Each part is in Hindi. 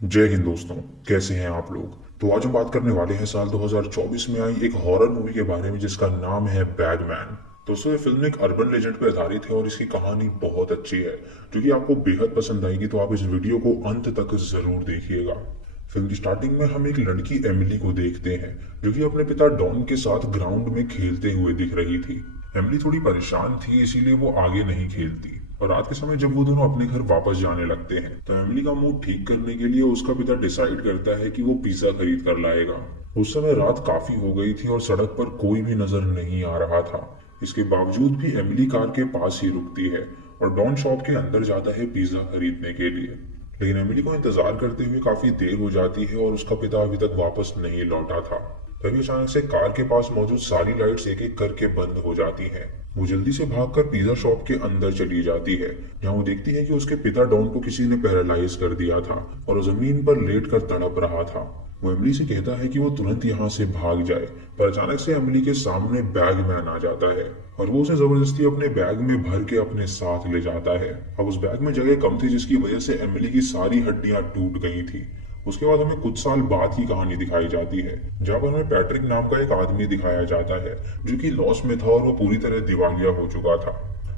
जय हिंद दोस्तों। कैसे हैं आप लोग। तो आज हम बात करने वाले हैं साल 2024 में आई एक हॉरर मूवी के बारे में जिसका नाम है बैगमैन। दोस्तों, ये फिल्म एक अर्बन लेजेंड पर आधारित है और इसकी कहानी बहुत अच्छी है जो कि आपको बेहद पसंद आएगी। तो आप इस वीडियो को अंत तक जरूर देखिएगा। फिल्म की स्टार्टिंग में हम एक लड़की एमिली को देखते हैं जो कि अपने पिता डॉन के साथ ग्राउंड में खेलते हुए दिख रही थी। एमिली थोड़ी परेशान थी, इसीलिए वो आगे नहीं खेलती। और रात के समय जब वो दोनों अपने घर वापस जाने लगते हैं तो एमिली का मूड ठीक करने के लिए उसका पिता डिसाइड करता है कि वो पिज्जा खरीद कर लाएगा। उस समय रात काफी हो गई थी और सड़क पर कोई भी नजर नहीं आ रहा था। इसके बावजूद भी एमिली कार के पास ही रुकती है और डॉन शॉप के अंदर जाता है पिज्जा खरीदने के लिए। लेकिन एमिली को इंतजार करते हुए काफी देर हो जाती है और उसका पिता अभी तक वापस नहीं लौटा था। तभी अचानक से कार के पास मौजूद सारी लाइट्स एक एक करके बंद हो जाती हैं। वो जल्दी से भागकर पिज्जा शॉप के अंदर चली जाती है, जहां वो देखती है कि उसके पिता डॉन को किसी ने पैरालाइज कर दिया था और वो जमीन पर लेट कर तड़प रहा था। वो एमिली से कहता है कि वो तुरंत यहाँ से भाग जाए, पर अचानक से एमिली के सामने बैगमैन आ जाता है और वो उसे जबरदस्ती अपने बैग में भर के अपने साथ ले जाता है। अब उस बैग में जगह कम थी जिसकी वजह से एमिली की सारी हड्डियां टूट गई थी। उसके बाद हमें कुछ साल बाद की कहानी दिखाई जाती है, जहां पर हमें पैट्रिक नाम का एक आदमी दिखाया जाता है जो कि लॉस में था और वो पूरी तरह दिवालिया हो चुका था।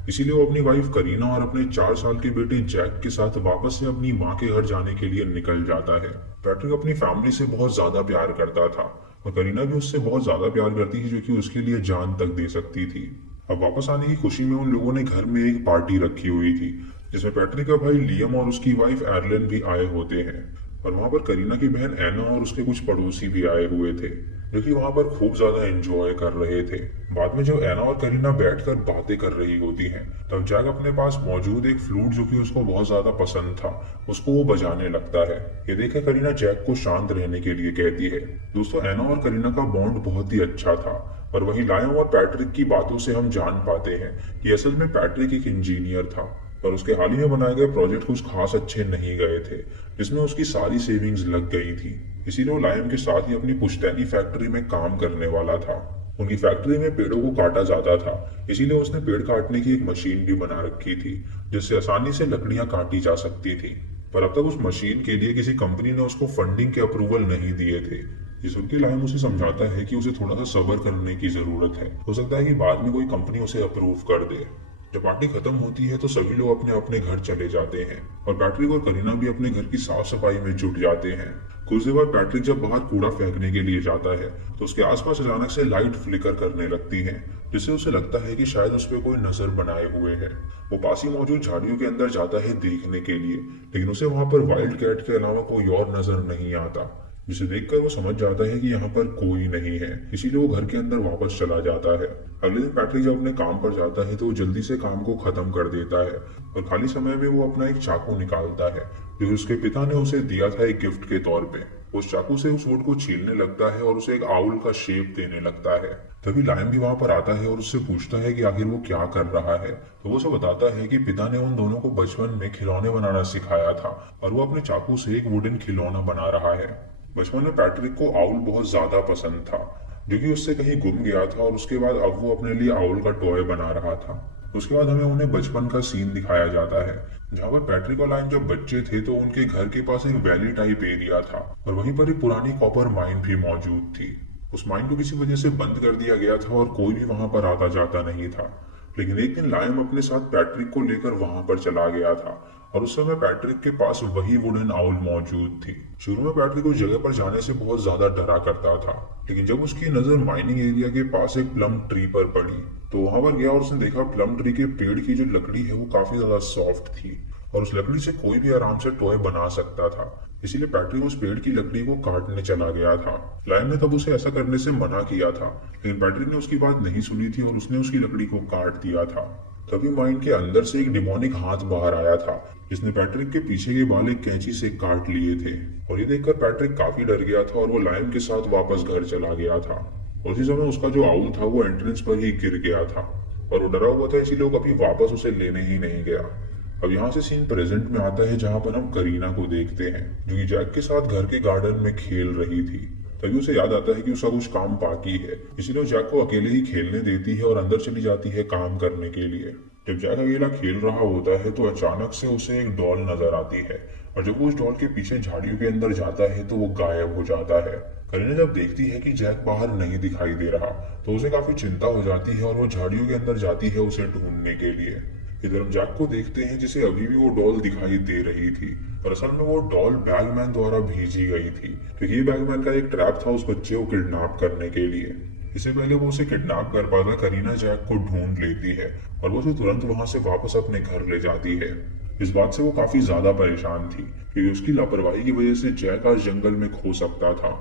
इसीलिए वो अपनी वाइफ करीना और अपने 4 साल के बेटे जैक के साथ वापस से अपनी माँ के घर जाने के लिए निकल जाता है। पैट्रिक अपनी फैमिली से बहुत ज्यादा प्यार करता था और करीना भी उससे बहुत ज्यादा प्यार करती थी, जो कि उसके लिए जान तक दे सकती थी। अब वापस आने की खुशी में उन लोगों ने घर में एक पार्टी रखी हुई थी जिसमें पैट्रिक का भाई लियम और उसकी वाइफ एर्लिन भी आए होते हैं। और वहां पर करीना की बहन एना और उसके कुछ पड़ोसी भी आए हुए थे जो कि वहां पर खूब ज्यादा एंजॉय कर रहे थे। बाद में जब एना और करीना बैठकर बातें कर रही होती हैं तब जैक अपने पास मौजूद एक फ्लूट जो कि उसको बहुत ज्यादा पसंद था उसको वो बजाने लगता है। ये देखकर करीना जैक को शांत रहने के लिए कहती है। दोस्तों, एना और करीना का बॉन्ड बहुत ही अच्छा था। और वहीं लायम और पैट्रिक की बातों से हम जान पाते हैं कि असल में पैट्रिक एक इंजीनियर था पर उसके हाल ही में बनाए गए प्रोजेक्ट कुछ खास अच्छे नहीं गए थे, जिसमें उसकी सारी सेविंग्स लग गई थी। इसीलिए वो लायम के साथ ही अपनी पुश्तैनी फैक्ट्री में काम करने वाला था। उनकी फैक्ट्री में पेड़ों को काटा जाता था, इसीलिए उसने पेड़ काटने की एक मशीन भी बना रखी थी जिससे आसानी से लकड़ियां काटी जा सकती थी। पर अब तक उस मशीन के लिए किसी कंपनी ने उसको फंडिंग के अप्रूवल नहीं दिए थे। ये सुन के लायम उसे समझाता है कि उसे थोड़ा सा सब्र करने की जरूरत है, हो सकता है कि बाद में कोई कंपनी उसे अप्रूव कर दे। जब पार्टी खत्म होती है तो सभी लोग अपने अपने घर चले जाते हैं और पैट्रिक और करीना भी अपने घर की साफ सफाई में जुट जाते हैं। कुछ देर बाद पैट्रिक जब बाहर कूड़ा फेंकने के लिए जाता है तो उसके आसपास अचानक से लाइट फ्लिकर करने लगती है, जिससे उसे लगता है कि शायद उस पर कोई नजर बनाए हुए है। वो पास ही मौजूद झाड़ियों के अंदर जाता है देखने के लिए, लेकिन उसे वहां पर वाइल्ड कैट के अलावा कोई और नजर नहीं आता, जिसे देखकर वो समझ जाता है कि यहाँ पर कोई नहीं है। इसीलिए वो घर के अंदर वापस चला जाता है। अगले दिन पैट्रिक जब अपने काम पर जाता है तो वो जल्दी से काम को खत्म कर देता है और खाली समय में वो अपना एक चाकू निकालता है जो उसके पिता ने उसे दिया था एक गिफ्ट के तौर पे। उस चाकू से उस वुड को छीलने लगता है और उसे एक आउल का शेप देने लगता है। तभी लायम भी वहां पर आता है और उससे पूछता है कि आखिर वो क्या कर रहा है। तो वो उसे बताता है कि पिता ने उन दोनों को बचपन में खिलौने बनाना सिखाया था और वो अपने चाकू से एक वुडन खिलौना बना रहा है। बचपन में पैट्रिक को आउल बहुत ज्यादा पसंद था जो कि उससे कहीं गुम गया था और उसके बाद अब वो अपने लिए आउल का टॉय बना रहा था। उसके बाद हमें उन्हें बचपन का सीन दिखाया जाता है जहाँ पर पैट्रिक और लाइन जब बच्चे थे तो उनके घर के पास एक वैली टाइप एरिया था और वहीं पर एक पुरानी कॉपर माइन भी मौजूद थी। उस माइन को किसी वजह से बंद कर दिया गया था और कोई भी वहां पर आता जाता नहीं था। लेकिन एक दिन लायम अपने साथ पैट्रिक को लेकर वहां पर चला गया था और उस समय पैट्रिक के पास वही वुडन आउल मौजूद थी। शुरू में पैट्रिक उस जगह पर जाने से बहुत ज्यादा डरा करता था, लेकिन जब उसकी नजर माइनिंग एरिया के पास एक प्लम ट्री पर पड़ी तो वहां पर गया और उसने देखा प्लम ट्री के पेड़ की जो लकड़ी है वो काफी ज्यादा सॉफ्ट थी और उस लकड़ी से कोई भी आराम से टॉय बना सकता था। इसीलिए पैट्रिक उस पेड़ की लकड़ी को काटने चला गया था। लायम ने तब उसे ऐसा करने से मना किया था, लेकिन पैट्रिक ने उसकी बात नहीं सुनी थी और उसने उसकी लकड़ी को काट दिया था। तभी माइन के अंदर से एक डिमोनिक हाथ बाहर आया था जिसने पैट्रिक के पीछे के बाल एक कैंची से काट लिए थे। और ये देखकर पैट्रिक काफी डर गया था और वो लायम के साथ वापस घर चला गया था। उसी समय उसका जो आउल था वो एंट्रेंस पर ही गिर गया था और वो डरा हुआ था, इसीलिए वो कभी वापस उसे लेने ही नहीं गया। अब यहाँ से सीन प्रेजेंट में आता है जहाँ पर हम करीना को देखते हैं जो कि जैक के साथ घर के गार्डन में खेल रही थी। तभी उसे याद आता है कि उसका कुछ काम बाकी है, इसलिए वो जैक को अकेले ही खेलने देती है और अंदर चली जाती है काम करने के लिए। जब जैक अकेला खेल रहा होता है तो अचानक से उसे एक डॉल नजर आती है और जब वो उस डॉल के पीछे झाड़ियों के अंदर जाता है तो वो गायब हो जाता है। करीना जब देखती है कि जैक बाहर नहीं दिखाई दे रहा तो उसे काफी चिंता हो जाती है और वो झाड़ियों के अंदर जाती है उसे ढूंढने के लिए। इधर हम जैक को देखते हैं जिसे अभी भी वो डॉल दिखाई दे रही थी, पर असल में वो डॉल बैगमैन द्वारा भेजी गई थी, क्योंकि ये बैगमैन का एक ट्रैप था उस बच्चे को किडनैप करने के लिए। इससे पहले वो उसे किडनैप कर पाता, करीना जैक को ढूंढ लेती है और वो उसे तुरंत वहां से वापस अपने घर ले जाती है। इस बात से वो काफी ज्यादा परेशान थी क्योंकि उसकी लापरवाही की वजह से जैक आज जंगल में खो सकता था।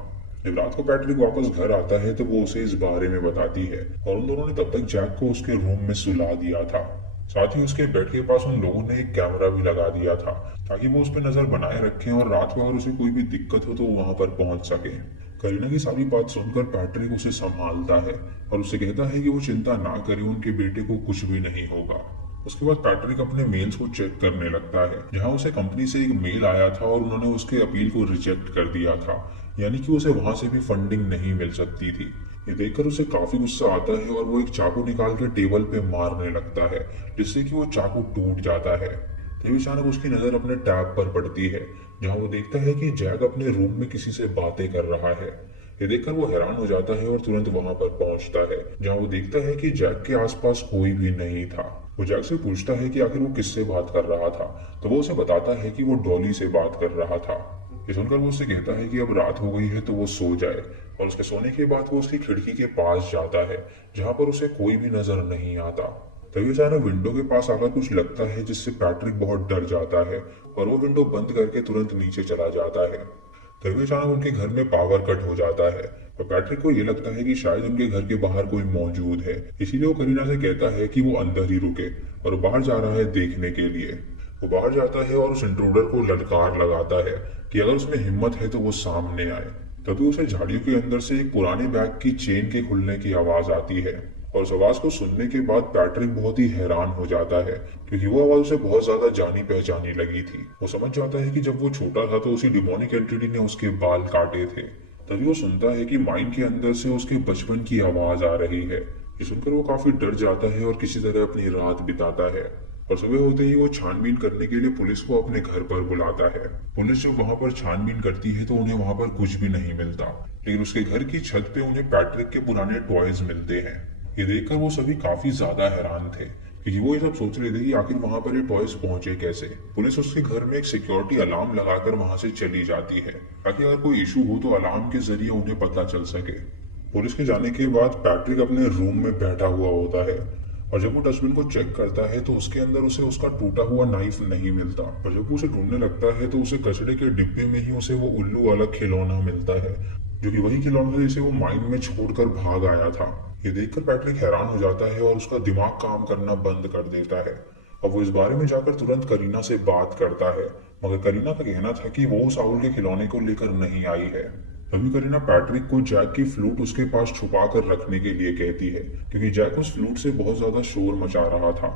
जब रात को पैट्रिक वापस घर आता है तो वो उसे इस बारे में बताती है और उन दोनों ने तब तक जैक को उसके रूम में सुला दिया था। साथ ही उसके बेड के पास उन लोगों ने एक कैमरा भी लगा दिया था ताकि वो उस पर नजर बनाए रखें और रात को अगर उसे कोई भी दिक्कत हो तो वो वहां पर पहुंच सके। करीना की सारी बात सुनकर पैट्रिक उसे संभालता है और उसे कहता है कि वो चिंता ना करे, उनके बेटे को कुछ भी नहीं होगा। उसके बाद पैट्रिक अपने मेल्स को चेक करने लगता है जहां उसे कंपनी से एक मेल आया था और उन्होंने उसके अपील को रिजेक्ट कर दिया था, यानी कि उसे वहां से भी फंडिंग नहीं मिल सकती थी। ये देखकर उसे काफी गुस्सा आता है और वो एक चाकू निकाल के टेबल पे मारने लगता है जिससे कि वो चाकू टूट जाता है। तभी अचानक उसकी नजर अपने टैब पर पड़ती है जहां वो देखता है कि जैक अपने रूम में किसी से बातें कर रहा है। ये देखकर वो हैरान हो जाता है और तुरंत वहां पर पहुंचता है जहां वो देखता है कि जैक के आसपास कोई भी नहीं था। वो जैक से पूछता है कि आखिर वो किससे बात कर रहा था, तो वो उसे बताता है कि वो डॉली से बात कर रहा था। ये सुनकर वो उससे कहता है कि अब रात हो गई है तो वो सो जाए, और उसके सोने के बाद वो उसकी खिड़की के पास जाता है जहां पर उसे कोई भी नजर नहीं आता। तभी अचानक विंडो के पास आकर कुछ लगता है जिससे पैट्रिक बहुत डर जाता है और वो विंडो बंद करके तुरंत नीचे चला जाता है। तभी अचानक उनके घर में पावर कट हो जाता है और पैट्रिक को ये लगता है कि शायद उनके घर के बाहर कोई मौजूद है, इसीलिए वो करीना से कहता है कि वो अंदर ही रुके और वो बाहर जा रहा है देखने के लिए। वो बाहर जाता है और उस इंट्रूडर को ललकार लगाता है कि अगर उसमें हिम्मत है तो वो सामने आए। तभी उसे झाड़ियों के अंदर से एक पुराने बैग की चेन के खुलने की आवाज आती है और उस आवाज को सुनने के बाद पैट्रिक बहुत ही हैरान हो जाता है क्योंकि वो आवाज उसे बहुत ज्यादा जानी पहचानी लगी थी। वो समझ जाता है कि जब वो छोटा था तो उसी डिमोनिक एंटिटी ने उसके बाल काटे थे। तभी वो सुनता है कि माइंड के अंदर से उसके बचपन की आवाज आ रही है। ये सुनकर वो काफी डर जाता है और किसी तरह अपनी रात बिताता है और सुबह होते ही वो छानबीन करने के लिए पुलिस को अपने घर पर बुलाता है। पुलिस जब वहां पर छानबीन करती है तो उन्हें वहां पर कुछ भी नहीं मिलता, लेकिन उसके घर की छत पे उन्हें पैट्रिक के पुराने टॉयज मिलते हैं। ये देखकर वो सभी काफी ज्यादा हैरान थे क्योंकि वो ये सब सोच रहे थे कि आखिर वहां पर ये टॉयज पहुंचे कैसे। पुलिस उसके घर में एक सिक्योरिटी अलार्म लगाकर वहां से चली जाती है ताकि अगर कोई इशू हो तो अलार्म के जरिए उन्हें पता चल सके। पुलिस के जाने के बाद पैट्रिक अपने रूम में बैठा हुआ होता है और जब वो डस्टबिन को चेक करता है तो उसके अंदर उसे उसका टूटा हुआ नाइफ नहीं मिलता, और जब वो उसे ढूंढने लगता है तो उसे कचरे के डिब्बे में ही उसे वो उल्लू वाला खिलौना मिलता है जो कि वही खिलौना था जिसे वो माइंड में छोड़कर भाग आया था। ये देखकर पैट्रिक हैरान हो जाता है और उसका दिमाग काम करना बंद कर देता है। अब वो इस बारे में जाकर तुरंत करीना से बात करता है, मगर करीना का कहना था कि वो उस आउल के खिलौने को लेकर नहीं आई है। तभी करीना पैट्रिक को जैक की फ्लूट उसके पास छुपा कर रखने के लिए कहती है क्योंकि जैक उस फ्लूट से बहुत ज्यादा शोर मचा रहा था।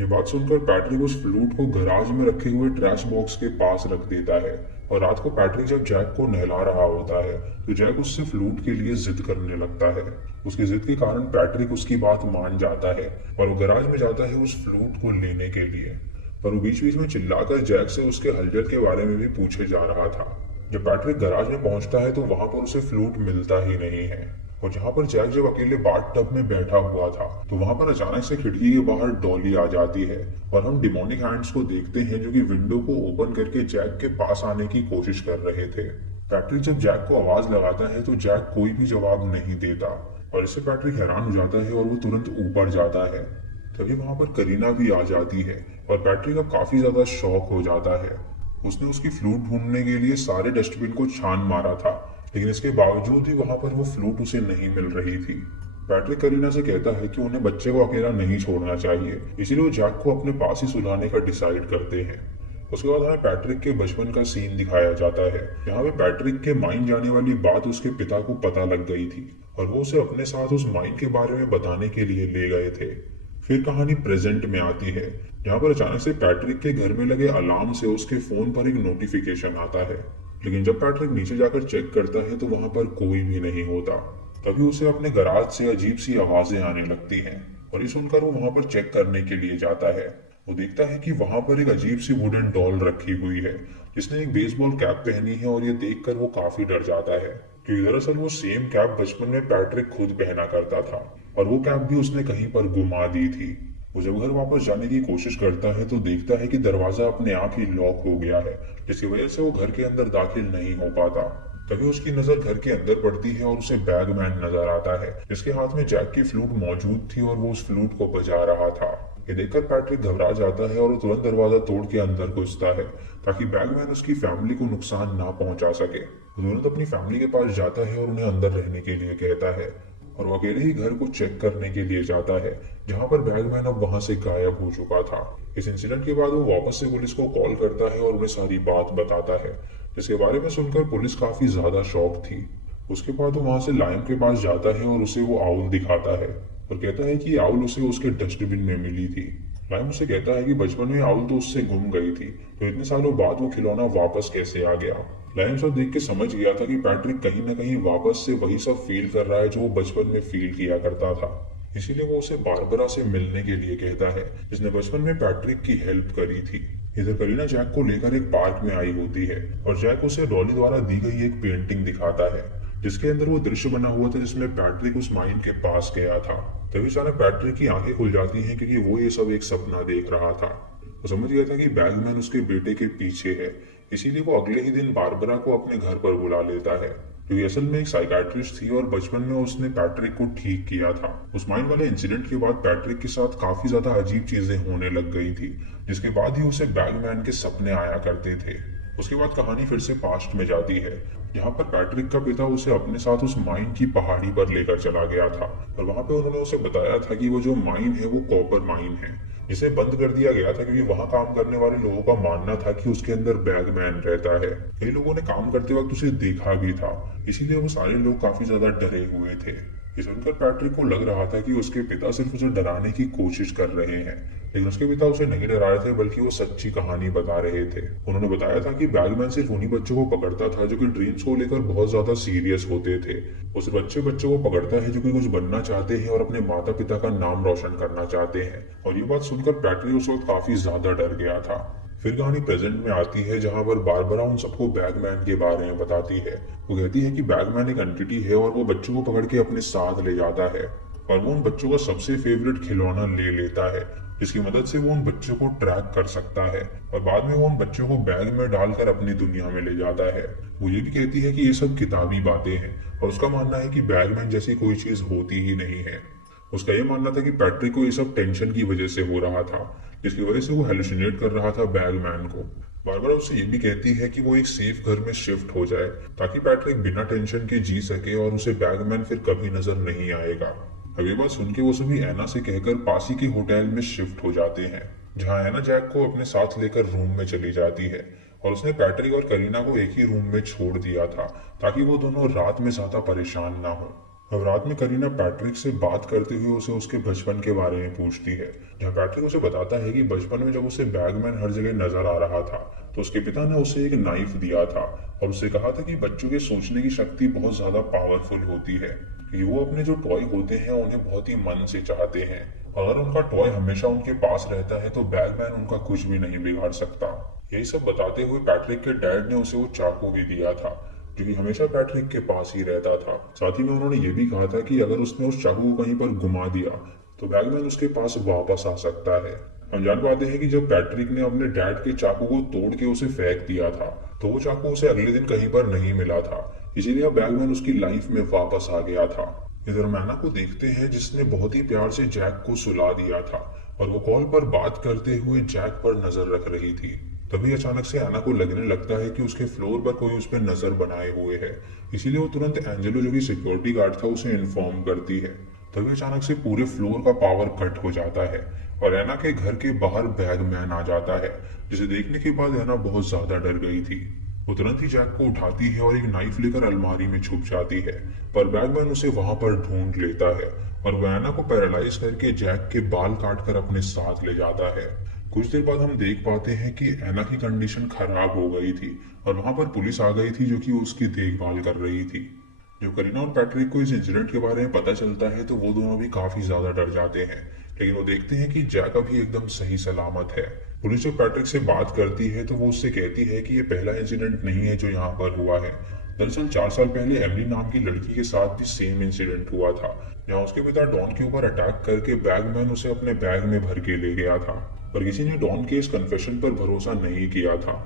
ये बात सुनकर पैट्रिक उस फ्लूट को गराज में रखे हुए ट्रैश बॉक्स के पास रख देता है और रात को पैट्रिक जब जैक को नहला रहा होता है तो जैक उससे फ्लूट के लिए जिद करने लगता है। उसकी जिद के कारण पैट्रिक उसकी बात मान जाता है और वो गराज में जाता है उस फ्लूट को लेने के लिए, पर वो बीच बीच में चिल्लाकर जैक से उसके हलचल के बारे में भी पूछे जा रहा था। जब पैट्रिक गराज में पहुंचता है तो वहां पर उसे फ्लूट मिलता ही नहीं है और जहां पर जैक जब अकेले बाथ टब में बैठा हुआ था तो वहां पर अचानक से खिड़की के बाहर डॉली आ जाती है और हम डिमोनिक हैंड्स को देखते हैं जो कि विंडो को ओपन करके जैक के पास आने की कोशिश कर रहे थे। पैट्रिक जब जैक को आवाज लगाता है तो जैक कोई भी जवाब नहीं देता और इससे पैट्रिक हैरान हो जाता है और वो तुरंत ऊपर जाता है। तभी वहां पर करीना भी आ जाती है और पैट्रिक अब काफी ज्यादा शॉक हो जाता है। उसने उसकी फ्लूट ढूंढने के लिए सारे डस्टबिन को छान मारा था, लेकिन इसके बावजूद भी वहां पर वो फ्लूट उसे नहीं मिल रही थी। पैट्रिक करीना से कहता है कि उन्हें बच्चे को अकेला नहीं छोड़ना चाहिए, इसीलिए वो जैक को अपने पास ही सुलाने का डिसाइड करते हैं। उसके बाद हमें पैट्रिक के बचपन का सीन दिखाया जाता है जहाँ पे पैट्रिक के माइन जाने वाली बात उसके पिता को पता लग गई थी और वो उसे अपने साथ उस माइन के बारे में बताने के लिए ले गए थे। फिर कहानी प्रेजेंट में आती है जहाँ पर अचानक से पैट्रिक के घर में लगे अलार्म से उसके फोन पर एक नोटिफिकेशन आता है, लेकिन जब पैट्रिक नीचे जाकर चेक करता है तो वहां पर कोई भी नहीं होता। तभी उसे अपने गराज से अजीब सी आवाजें आने लगती हैं और ये सुनकर वो वहां पर चेक करने के लिए जाता है। वो देखता है कि वहां पर एक अजीब सी वुडन डॉल रखी हुई है जिसने एक बेसबॉल कैप पहनी है और ये देखकर वो काफी डर जाता है, क्योंकि दरअसल वो सेम कैप बचपन में पैट्रिक खुद पहना करता था और वो कैप भी उसने कहीं पर गुमा दी थी। वो जब घर वापस जाने की कोशिश करता है तो देखता है कि दरवाजा अपने आप ही लॉक हो गया है, जिसकी वजह से वो घर के अंदर दाखिल नहीं हो पाता। तभी उसकी नजर घर के अंदर पड़ती है और उसे बैगमैन नजर आता है, जिसके हाथ में जैक की फ्लूट मौजूद थी और वो उस फ्लूट को बजा रहा था। ये देखकर पैट्रिक घबरा जाता है और वो तुरंत दरवाजा तोड़ के अंदर घुसता है ताकि बैगमैन उसकी फैमिली को नुकसान ना पहुंचा सके। वो तुरंत अपनी फैमिली के पास जाता है और उन्हें अंदर रहने के लिए कहता है और वो अकेले ही घर को चेक करने के लिए जाता है, जहां पर बैगमैन अब वहां से गायब हो चुका था। इस इंसिडेंट के बाद वो वापस से पुलिस को कॉल करता है और उन्हें सारी बात बताता है, जिसके बारे में सुनकर पुलिस काफी ज्यादा शॉक थी। उसके बाद वो वहां से लायम के पास जाता है और उसे वो आउल दिखाता है और कहता है कि आउल उसे उसके डस्टबिन में मिली थी। लायम उसे कहता है कि बचपन में आउल तो उससे गुम गई थी, तो इतने सालों बाद वो खिलौना वापस कैसे आ गया। लायम सब देख के समझ गया था कि पैट्रिक कहीं ना कहीं वापस से वही सब फील कर रहा है जो वो बचपन में फील किया करता था। इसीलिए वो उसे बारबरा से मिलने के लिए कहता है, जिसने बचपन में पैट्रिक की हेल्प करी थी। इधर करीना जैक को लेकर एक पार्क में आई होती है और जैक उसे डॉली द्वारा दी गई एक पेंटिंग दिखाता है, जिसके अंदर वो दृश्य बना हुआ था जिसमें पैट्रिक उस माइन के पास गया था। तभी अचानक पैट्रिक की आंखें खुल जाती हैं क्योंकि वो ये सब एक सपना देख रहा था। वो समझ गया था कि बैगमैन उसके बेटे के पीछे है, इसीलिए वो अगले ही दिन बारबरा को अपने घर पर बुला लेता है, क्योंकि असल में एक साइकाट्रिस्ट थी और बचपन में उसने पैट्रिक को ठीक किया था। उस माइन वाले इंसिडेंट के बाद पैट्रिक के साथ काफी ज्यादा अजीब चीजें होने लग गई थी, जिसके बाद ही उसे बैगमैन के सपने आया करते थे। उसके बाद कहानी फिर से पास्ट में जाती है, जहाँ पर पैट्रिक का पिता उसे अपने साथ उस माइन की पहाड़ी पर लेकर चला गया था और वहां पे उन्होंने उसे बताया था कि वो जो माइन है वो कॉपर माइन है, इसे बंद कर दिया गया था क्योंकि वहां काम करने वाले लोगों का मानना था कि उसके अंदर बैगमैन रहता है। कई लोगों ने काम करते वक्त उसे देखा भी था, इसीलिए वो सारे लोग काफी ज्यादा डरे हुए थे। ये सुनकर पैट्रिक को लग रहा था कि उसके पिता सिर्फ उसे डराने की कोशिश कर रहे हैं, लेकिन उसके पिता उसे नहीं डरा रहे थे बल्कि वो सच्ची कहानी बता रहे थे। उन्होंने बताया था कि बैगमैन सिर्फ उन्हीं बच्चों को पकड़ता था जो कि ड्रीम्स को लेकर बहुत ज्यादा सीरियस होते थे। वो सिर्फ अच्छे बच्चों को पकड़ता है जो कि कुछ बनना चाहते हैं और अपने माता पिता का नाम रोशन करना चाहते हैं। और ये बात सुनकर पैट्रिक उस वक्त काफी ज्यादा डर गया था। फिर कहानी प्रेजेंट में आती है, जहां पर बारबरा उन सबको बैगमैन के बारे में बताती है। वो कहती है कि बैगमैन एक एंटिटी है और वो बच्चों को पकड़ के अपने साथ ले जाता है और वो उन बच्चों का सबसे फेवरेट खिलौना ले लेता है, जिसकी मदद से वो उन बच्चों को ट्रैक कर सकता है और बाद में वो उन बच्चों को बैग में डालकर अपनी दुनिया में ले जाता है। वो ये भी कहती है कि ये सब किताबी बातें हैं और उसका मानना है कि बैगमैन जैसी कोई चीज होती ही नहीं है। उसका ये मानना था कि पैट्रिक को ये सब टेंशन की वजह से हो रहा था, जिसकी वजह से वो हेलुसिनेट कर रहा था बैगमैन को। बारबरा उससे ये भी कहती है कि वो एक सेफ घर में शिफ्ट हो जाए ताकि पैट्रिक बिना टेंशन के जी सके और उसे बैगमैन फिर कभी नजर नहीं आएगा। अब ये बात सुन के वो सभी एना से कहकर पास ही के होटल में शिफ्ट हो जाते हैं, जहां एना जैक को अपने साथ लेकर रूम में चली जाती है और उसने पैट्रिक और करीना को एक ही रूम में छोड़ दिया था ताकि वो दोनों रात में ज्यादा परेशान ना हो। अब रात में करीना पैट्रिक से बात करते हुए उसे उसके बचपन के बारे में पूछती है, जहाँ पैट्रिक उसे बताता है कि बचपन में जब उसे बैगमैन हर जगह नजर आ रहा था तो उसके पिता ने उसे एक नाइफ दिया था और उसे कहा था कि बच्चों के सोचने की शक्ति बहुत ज्यादा पावरफुल होती है, कि वो अपने जो टॉय होते हैं उन्हें बहुत ही मन से चाहते हैं। अगर उनका टॉय हमेशा उनके पास रहता है तो बैगमैन उनका कुछ भी नहीं बिगाड़ सकता। यही सब बताते हुए पैट्रिक के डैड ने उसे वो चाकू भी दिया था जो कि हमेशा पैट्रिक के पास ही रहता था। साथ ही में उन्होंने ये भी कहा था कि अगर उसने उस चाकू को कहीं पर घुमा दिया तो बैगमैन उसके पास वापस आ सकता है। हम जान पाते हैं कि जब पैट्रिक ने अपने डैड के चाकू को तोड़ के उसे फेंक दिया था तो वो चाकू उसे अगले दिन कहीं पर नहीं मिला था, इसीलिए बैगमैन उसकी लाइफ में वापस आ गया था। इधर मैना को देखते हैं जिसने बहुत ही प्यार से जैक को सुला दिया था और वो कॉल पर बात करते हुए जैक पर नजर रख रही थी। तभी अचानक से एना को लगने लगता है कि उसके फ्लोर पर कोई उस पर नजर बनाए हुए है, इसीलिए वो तुरंत एंजेलो जो कि सिक्योरिटी गार्ड था उसे इन्फॉर्म करती है। तभी अचानक से पूरे फ्लोर का पावर कट हो जाता है और एना के घर के बाहर बैगमैन आ जाता है, जिसे देखने के बाद एना बहुत ज्यादा डर गई थी। वो तुरंत ही जैक को उठाती है और एक नाइफ लेकर अलमारी में छुप जाती है, पर बैगमैन उसे वहां पर ढूंढ लेता है और वह एना को पैरालाइज करके जैक के बाल काटकर अपने साथ ले जाता है। कुछ देर बाद हम देख पाते हैं कि एना की कंडीशन खराब हो गई थी और वहां पर पुलिस आ गई थी जो कि उसकी देखभाल कर रही थी। जब करीना और पैट्रिक को इस इंसिडेंट के बारे में पता चलता है तो वो दोनों भी काफी ज्यादा डर जाते हैं, लेकिन वो देखते हैं कि जैक अभी एकदम सही सलामत है। पुलिस जब पैट्रिक से बात करती है तो वो उससे कहती है कि ये पहला इंसिडेंट नहीं है जो यहाँ पर हुआ है। दरअसल 4 साल पहले एमिली नाम की लड़की के साथ भी सेम इंसिडेंट हुआ था, जहाँ उसके पिता डॉन के ऊपर अटैक करके बैगमैन उसे अपने बैग में भर के ले गया था। पर किसी ने डॉन के इस कन्फेशन पर भरोसा नहीं किया था,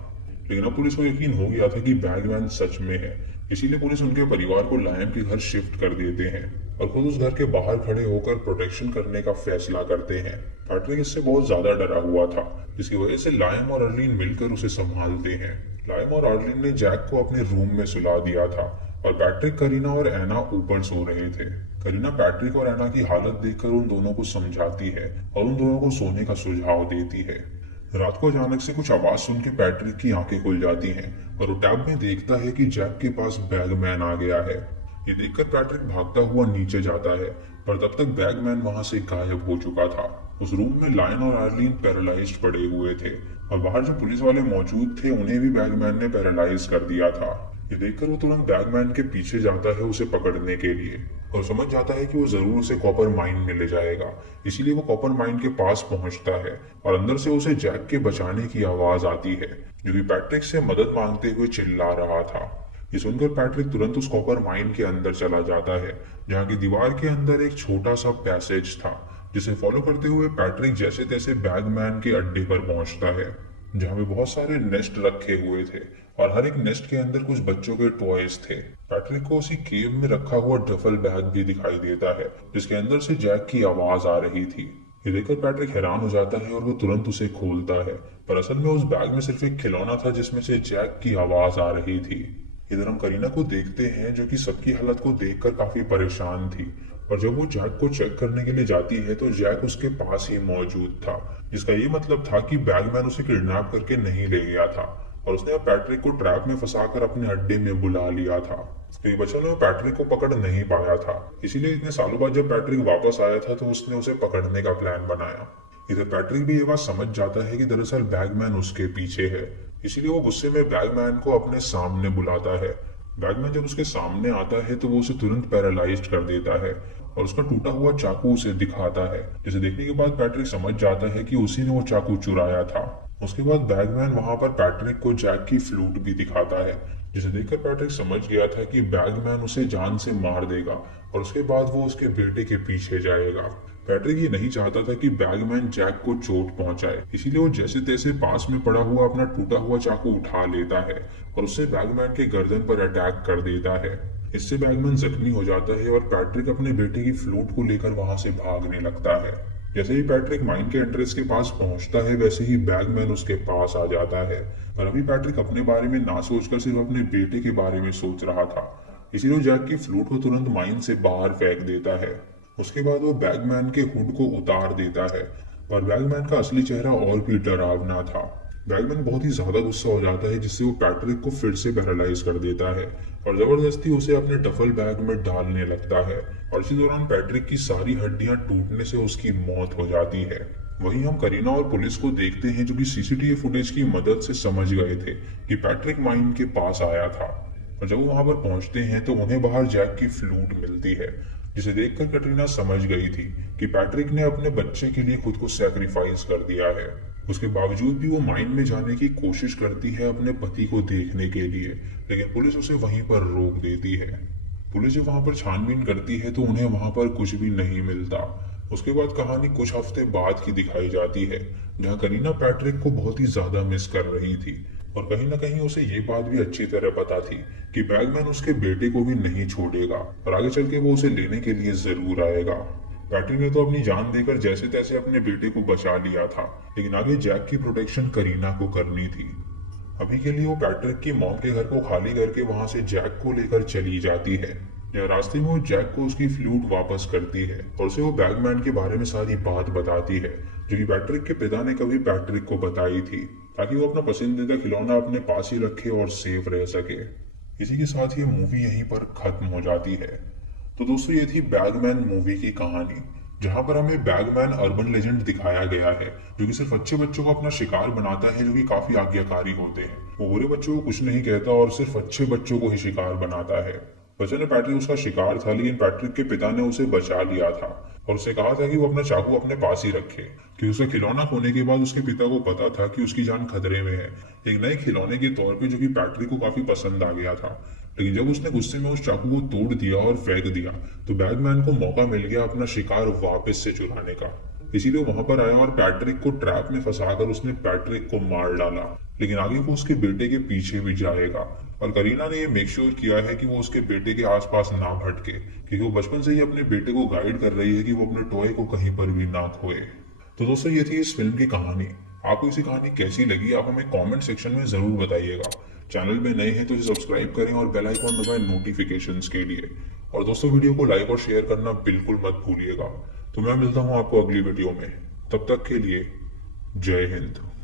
लेकिन अब पुलिस को यकीन हो गया था कि बैगमैन सच में है। इसीलिए पुलिस उनके परिवार को लायम के घर शिफ्ट कर देते हैं और खुद उस घर के बाहर खड़े होकर प्रोटेक्शन करने का फैसला करते हैं। पैट्रिक इससे बहुत ज्यादा डरा हुआ था, जिसकी वजह से लायम और अर्लीन मिलकर उसे संभालते हैं। लायम और अर्लीन ने जैक को अपने रूम में सुला दिया था और पैट्रिक, करीना और एना ऊपर सो रहे थे। करीना पैट्रिक और एना की हालत देखकर उन दोनों को समझाती है और उन दोनों को सोने का सुझाव देती है। रात को अचानक से कुछ आवाज सुन के पैट्रिक की आंखें खुल जाती हैं और वो टैब में देखता है कि जैक के पास बैगमैन आ गया है। ये देखकर पैट्रिक भागता हुआ नीचे जाता है, पर तब तक बैगमैन वहां से गायब हो चुका था। उस रूम में लायन और आर्लीन पैरालाइज्ड पड़े हुए थे और बाहर जो पुलिस वाले मौजूद थे उन्हें भी बैगमैन ने पैरालाइज कर दिया था। ये देखकर वो तुरंत बैगमैन के पीछे जाता है उसे पकड़ने के लिए और समझ जाता है कि वो जरूर उसे कॉपर माइन में ले जाएगा। इसीलिए वो कॉपर माइन के पास पहुंचता है और अंदर से उसे जैक के बचाने की आवाज आती है, जो कि पैट्रिक से मदद मांगते हुए चिल्ला रहा था। ये सुनकर पैट्रिक तुरंत उस कॉपर माइन के अंदर चला जाता है, जहाँ की दीवार के अंदर एक छोटा सा पैसेज था, जिसे फॉलो करते हुए पैट्रिक जैसे तैसे बैगमैन के अड्डे पर पहुंचता है, जहाँ पे बहुत सारे नेस्ट रखे हुए थे और हर एक नेस्ट के अंदर कुछ बच्चों के टॉयज थे। पैट्रिक को उसी केव में रखा हुआ डफल बैग भी दिखाई देता है, जिसके अंदर से जैक की आवाज आ रही थी। ये देखकर पैट्रिक हैरान हो जाता है और वो तुरंत उसे खोलता है, पर असल में उस बैग में सिर्फ एक खिलौना था जिसमें से जैक की आवाज आ रही थी। इधर हम करीना को देखते हैं, जो कि सबकी हालत को देखकर काफी परेशान थी, और जब वो जैक को चेक करने के लिए जाती है तो जैक उसके पास ही मौजूद था, जिसका ये मतलब था कि बैगमैन उसे किडनैप करके नहीं ले गया था और उसने अब पैट्रिक को ट्रैप में फंसाकर अपने अड्डे में बुला लिया था। क्योंकि बच्चों ने पैट्रिक को पकड़ नहीं पाया था, इसीलिए इतने सालों बाद जब पैट्रिक वापस आया था तो उसने उसे पकड़ने का प्लान बनाया। इधर पैट्रिक भी ये बात समझ जाता है कि दरअसल बैगमैन उसके पीछे है, इसीलिए वो गुस्से में बैगमैन को अपने सामने बुलाता है। बैगमैन जब उसके सामने आता है तो वो उसे तुरंत पैरालाइज्ड कर देता है और उसका टूटा हुआ चाकू उसे दिखाता है, जिसे देखने के बाद पैट्रिक समझ जाता है कि उसी ने वो चाकू चुराया था। उसके बाद बैगमैन वहां पर पैट्रिक को जैक की फ्लूट भी दिखाता है, जिसे देखकर पैट्रिक समझ गया था कि बैगमैन उसे जान से मार देगा और उसके बाद वो उसके बेटे के पीछे जाएगा। पैट्रिक ये नहीं चाहता था कि बैगमैन जैक को चोट पहुंचाए, इसीलिए वो जैसे तैसे पास में पड़ा हुआ अपना टूटा हुआ चाकू उठा लेता है और उससे बैगमैन के गर्दन पर अटैक कर देता है। इससे बैगमैन जख्मी हो जाता है और पैट्रिक अपने बेटे की फ्लूट को लेकर वहां से भागने लगता है। जैसे ही पैट्रिक माइन के एंट्रेंस के पास पहुंचता है, वैसे ही बैगमैन उसके पास आ जाता है, पर अभी पैट्रिक अपने बारे में ना सोचकर सिर्फ अपने बेटे के बारे में सोच रहा था, इसीलिए जैक की फ्लूट को तुरंत माइन से बाहर फेंक देता है। उसके बाद वो बैगमैन के हुड को उतार देता है, पर बैगमैन का असली चेहरा और भी डरावना था। बैगमैन बहुत ही ज्यादा गुस्सा हो जाता है, जिससे वो पैट्रिक को फिर से पैरालाइज कर देता है और जबरदस्ती उसे अपने डफल बैग में डालने लगता है और इसी दौरान पैट्रिक की सारी हड्डियां टूटने से उसकी मौत हो जाती है। वहीं हम करीना और पुलिस को देखते हैं, जो कि सीसीटीवी फुटेज की मदद से समझ गए थे कि पैट्रिक माइन के पास आया था, और जब वो वहां पर पहुंचते हैं तो उन्हें बाहर जैक की फ्लूट मिलती है, जिसे देखकर कटरीना समझ गई थी कि पैट्रिक ने अपने बच्चे के लिए खुद को सैक्रिफाइस कर दिया है। उसके बावजूद भी वो माइन में जाने की कोशिश करती है अपने पति को देखने के लिए, लेकिन पुलिस उसे वहीं पर रोक देती है। पुलिस जब वहां पर छानबीन करती है तो उन्हें वहां पर कुछ भी नहीं मिलता। उसके बाद कहानी कुछ हफ्ते बाद की दिखाई जाती है, जहां करीना पैट्रिक को बहुत ही ज्यादा मिस कर रही थी और कहीं ना कहीं उसे ये बात भी अच्छी तरह पता थी कि बैगमैन उसके बेटे को भी नहीं छोड़ेगा और आगे चल के वो उसे लेने के लिए जरूर आएगा। पैट्रिक ने तो अपनी जान देकर जैसे तैसे अपने बेटे को बचा लिया था, लेकिन आगे जैक की प्रोटेक्शन करीना को करनी थी। अभी के लिए वो पैट्रिक की मॉम के घर को खाली करके वहां से जैक को लेकर चली जाती है। रास्ते में वो जैक को उसकी फ्लूट वापस करती है और उसे वो बैगमैन के बारे में सारी बात बताती है, जो कि पैट्रिक के पिता ने कभी पैट्रिक को बताई थी, ताकि वो अपना पसंदीदा खिलौना अपने पास ही रखे और सेफ रह सके। इसी के साथ ये मूवी यहीं पर खत्म हो जाती है। तो दोस्तों, ये थी बैगमैन मूवी की कहानी, जहां पर हमें बैगमैन अर्बन लेजेंड दिखाया गया है, जो कि सिर्फ अच्छे बच्चों को अपना शिकार बनाता है, जो कि काफी आज्ञाकारी होते हैं। वो बुरे बच्चों को कुछ नहीं कहता और सिर्फ अच्छे बच्चों को ही शिकार बनाता है। बच्चों ने पैट्रिक उसका शिकार था, लेकिन पैट्रिक के पिता ने उसे बचा लिया था और उसे कहा था कि वो अपना चाकू अपने पास ही रखे, कि उसका खिलौना खोने के बाद उसके पिता को पता था कि उसकी जान खतरे में है, एक नए खिलौने के तौर पे जो कि पैट्रिक को काफी पसंद आ गया था। लेकिन जब उसने गुस्से में उस चाकू को तोड़ दिया और फेंक दिया, तो बैगमैन को मौका मिल गया अपना शिकार वापस से चुराने का। इसीलिए वहां पर आया और पैट्रिक को ट्रैप में फंसाकर उसने पैट्रिक को मार डाला। लेकिन आगे वो उसके बेटे के पीछे भी जाएगा और करीना ने ये मेक श्योर किया है कि वो उसके बेटे के आसपास ना भटके, क्योंकि वो बचपन से ही अपने बेटे को गाइड कर रही है कि वो अपने टॉय को कहीं पर भी ना खोए। तो दोस्तों, ये थी इस फिल्म की कहानी। आपको इसी कहानी कैसी लगी आप हमें कमेंट सेक्शन में जरूर बताइएगा। चैनल में नए हैं तो इसे सब्सक्राइब करें और बेल आइकॉन दबाएं नोटिफिकेशंस के लिए। और दोस्तों, वीडियो को लाइक और शेयर करना बिल्कुल मत भूलिएगा। तो मैं मिलता हूं आपको अगली वीडियो में। तब तक के लिए जय हिंद।